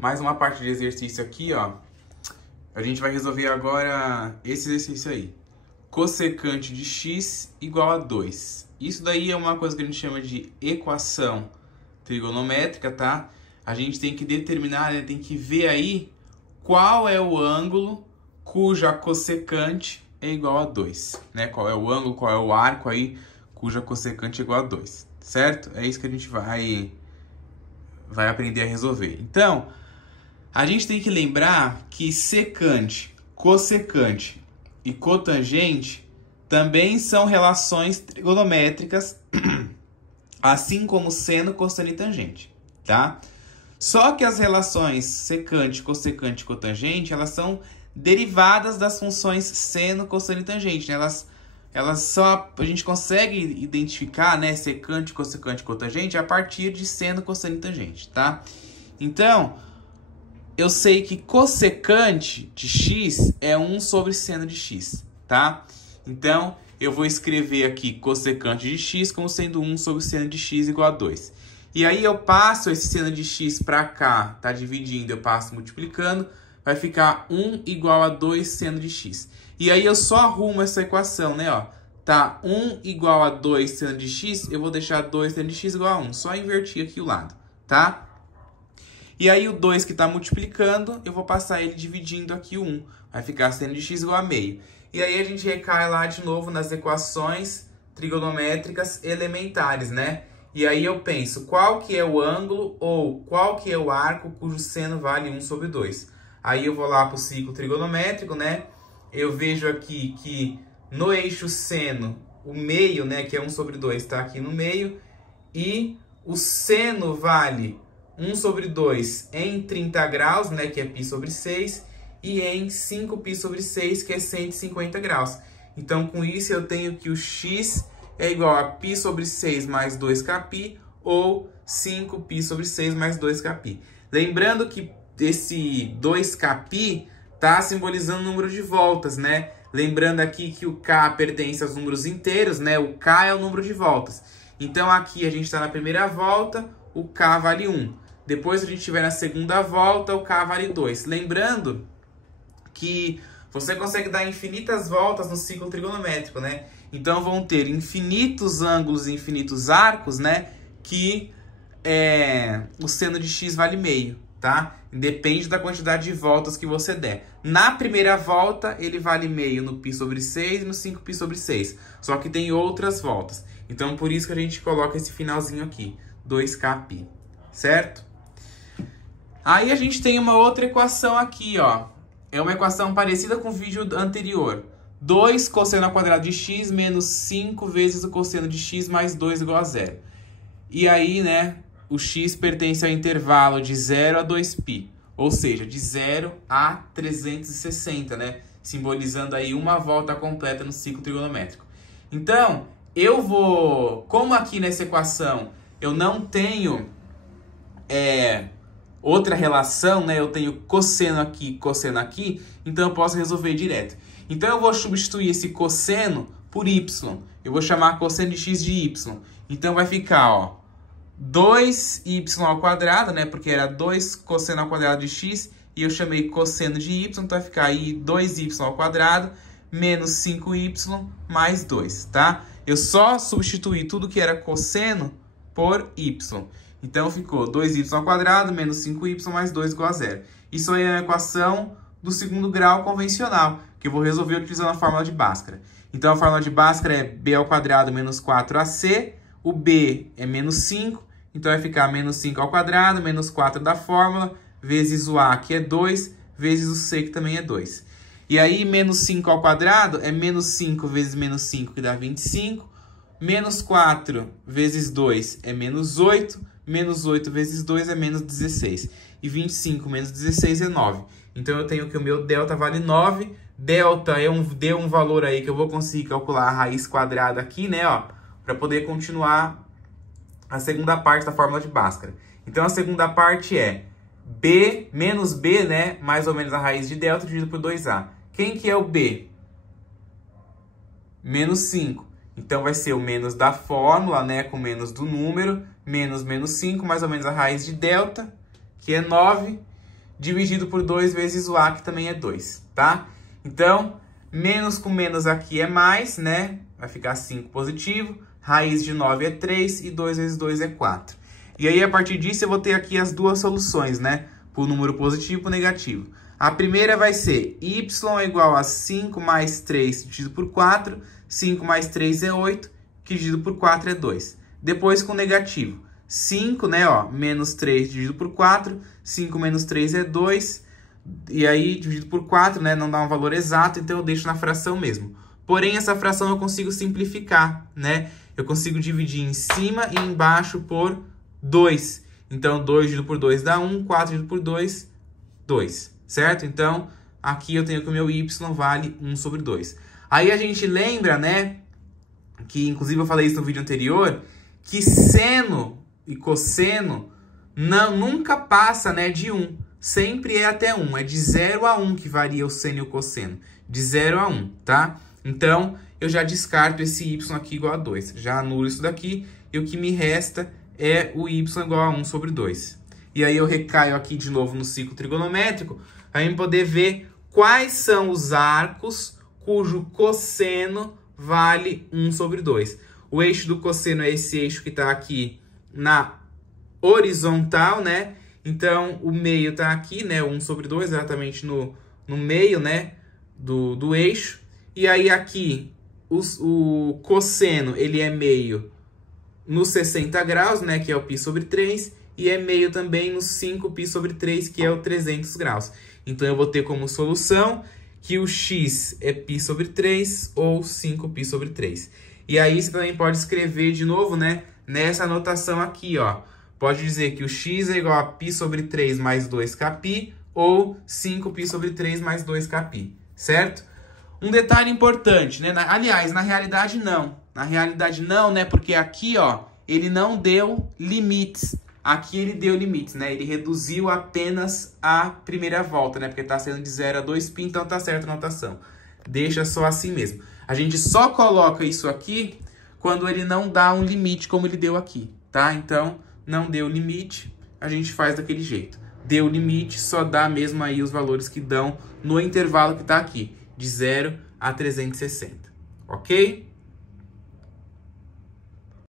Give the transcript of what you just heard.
mais uma parte de exercício aqui, ó. A gente vai resolver agora esse exercício aí. Cossecante de x igual a 2. Isso daí é uma coisa que a gente chama de equação trigonométrica, tá? A gente tem que determinar, né, tem que ver aí qual é o ângulo cuja cossecante é igual a 2, né? Qual é o ângulo, qual é o arco aí cuja cossecante é igual a 2, certo? É isso que a gente vai aprender a resolver. Então, a gente tem que lembrar que secante, cossecante e cotangente também são relações trigonométricas, assim como seno, cosseno e tangente, tá? Só que as relações secante, cossecante e cotangente, elas são derivadas das funções seno, cosseno e tangente, né? Elas só a gente consegue identificar, né, secante, cossecante e cotangente a partir de seno, cosseno e tangente, tá? Então, eu sei que cossecante de x é 1 sobre seno de x, tá? Então, eu vou escrever aqui cossecante de x como sendo 1 sobre seno de x igual a 2. E aí eu passo esse seno de x para cá, tá dividindo, eu passo multiplicando, vai ficar 1 igual a 2 seno de x. E aí eu só arrumo essa equação, né, ó. Tá 1 igual a 2 seno de x, eu vou deixar 2 seno de x igual a 1. Só invertir aqui o lado, tá? E aí o 2 que está multiplicando, eu vou passar ele dividindo aqui o 1. Vai ficar seno de x igual a meio. E aí a gente recai lá de novo nas equações trigonométricas elementares, né? E aí eu penso, qual que é o ângulo ou qual que é o arco cujo seno vale 1 sobre 2? Aí eu vou lá para o ciclo trigonométrico, né? Eu vejo aqui que no eixo seno, o meio, né, que é 1 sobre 2, está aqui no meio. E o seno vale 1 sobre 2 em 30 graus, né, que é π sobre 6, e em 5π sobre 6, que é 150 graus. Então, com isso, eu tenho que o x é igual a π sobre 6 mais 2kπ, ou 5π sobre 6 mais 2kπ. Lembrando que esse 2kπ está simbolizando o número de voltas, né? Lembrando aqui que o k pertence aos números inteiros, né? O k é o número de voltas. Então, aqui a gente está na primeira volta, o k vale 1. Depois, se a gente estiver na segunda volta, o k vale 2. Lembrando que você consegue dar infinitas voltas no ciclo trigonométrico, né? Então, vão ter infinitos ângulos e infinitos arcos, né? Que o seno de x vale meio, tá? Depende da quantidade de voltas que você der. Na primeira volta, ele vale meio no π sobre 6 e no 5π sobre 6. Só que tem outras voltas. Então, por isso que a gente coloca esse finalzinho aqui, 2kπ, certo? Aí a gente tem uma outra equação aqui, ó. É uma equação parecida com o vídeo anterior. 2 cosseno ao quadrado de x menos 5 vezes o cosseno de x mais 2 igual a 0. E aí, né, o x pertence ao intervalo de 0 a 2π. Ou seja, de 0 a 360, né? Simbolizando aí uma volta completa no ciclo trigonométrico. Então, eu vou... Como aqui nessa equação eu não tenho outra relação, né? Eu tenho cosseno aqui, então eu posso resolver direto. Então, eu vou substituir esse cosseno por y. Eu vou chamar cosseno de x de y. Então, vai ficar, ó, 2y ao quadrado, né? Porque era 2 cosseno ao quadrado de x, e eu chamei cosseno de y, então vai ficar aí 2y ao quadrado menos 5y mais 2, tá? Eu só substituí tudo que era cosseno por y. Então, ficou 2y ao quadrado menos 5y mais 2 igual a 0. Isso aí é uma equação do segundo grau convencional, que eu vou resolver utilizando a fórmula de Bhaskara. Então, a fórmula de Bhaskara é b ao quadrado menos 4ac, o b é menos 5, então vai ficar menos 5 ao quadrado, menos 4 da fórmula, vezes o a, que é 2, vezes o c, que também é 2. E aí, menos 5 ao quadrado é menos 5 vezes menos 5, que dá 25. Menos 4 vezes 2 é menos 8. Menos 8 vezes 2 é menos 16. E 25 menos 16 é 9. Então, eu tenho que o meu delta vale 9. Delta deu um valor aí que eu vou conseguir calcular a raiz quadrada aqui, né, ó, para poder continuar a segunda parte da fórmula de Bhaskara. Então, a segunda parte é b menos b, né, mais ou menos a raiz de delta dividido por 2a. Quem que é o b? Menos 5. Então, vai ser o menos da fórmula, né, com menos do número, menos 5, mais ou menos a raiz de delta, que é 9. dividido por 2 vezes o A, que também é 2, tá? Então, menos com menos aqui é mais, né? Vai ficar 5 positivo. Raiz de 9 é 3 e 2 vezes 2 é 4. E aí, a partir disso, eu vou ter aqui as duas soluções, né? Para o número positivo e para o negativo. A primeira vai ser y é igual a 5 mais 3 dividido por 4. 5 mais 3 é 8, que dividido por 4 é 2. Depois com o negativo. 5, né, ó, menos 3 dividido por 4. 5 menos 3 é 2. E aí, dividido por 4, né, não dá um valor exato, então eu deixo na fração mesmo. Porém, essa fração eu consigo simplificar, né? Eu consigo dividir em cima e embaixo por 2. Então, 2 dividido por 2 dá 1, 4 dividido por 2, 2. Certo? Então, aqui eu tenho que o meu y vale 1 sobre 2. Aí a gente lembra, né, que inclusive eu falei isso no vídeo anterior, que seno e cosseno nunca passa, né, de 1. Sempre é até 1. É de 0 a 1 que varia o seno e o cosseno. De 0 a 1, tá? Então, eu já descarto esse y aqui igual a 2. Já anulo isso daqui e o que me resta é o y igual a 1 sobre 2. E aí eu recaio aqui de novo no ciclo trigonométrico para eu poder ver quais são os arcos cujo cosseno vale 1 sobre 2. O eixo do cosseno é esse eixo que está aqui na horizontal, né? Então, o meio está aqui, né? 1 sobre 2, exatamente no meio, né? Do eixo. E aí, aqui, o cosseno, ele é meio nos 60 graus, né? Que é o π sobre 3. E é meio também no 5π sobre 3, que é o 300 graus. Então, eu vou ter como solução que o x é π sobre 3 ou 5π sobre 3. E aí, você também pode escrever de novo, né? Nessa anotação aqui, ó. Pode dizer que o x é igual a π sobre 3 mais 2kπ ou 5π sobre 3 mais 2kπ, certo? Um detalhe importante, né? Aliás, na realidade não. Na realidade não, né? Porque aqui, ó, ele não deu limites. Aqui ele deu limites, né? Ele reduziu apenas a primeira volta, né? Porque tá sendo de 0 a 2π, então tá certa a notação. Deixa só assim mesmo. A gente só coloca isso aqui quando ele não dá um limite como ele deu aqui, tá? Então, não deu limite, a gente faz daquele jeito. Deu limite, só dá mesmo aí os valores que dão no intervalo que tá aqui, de 0 a 360, ok?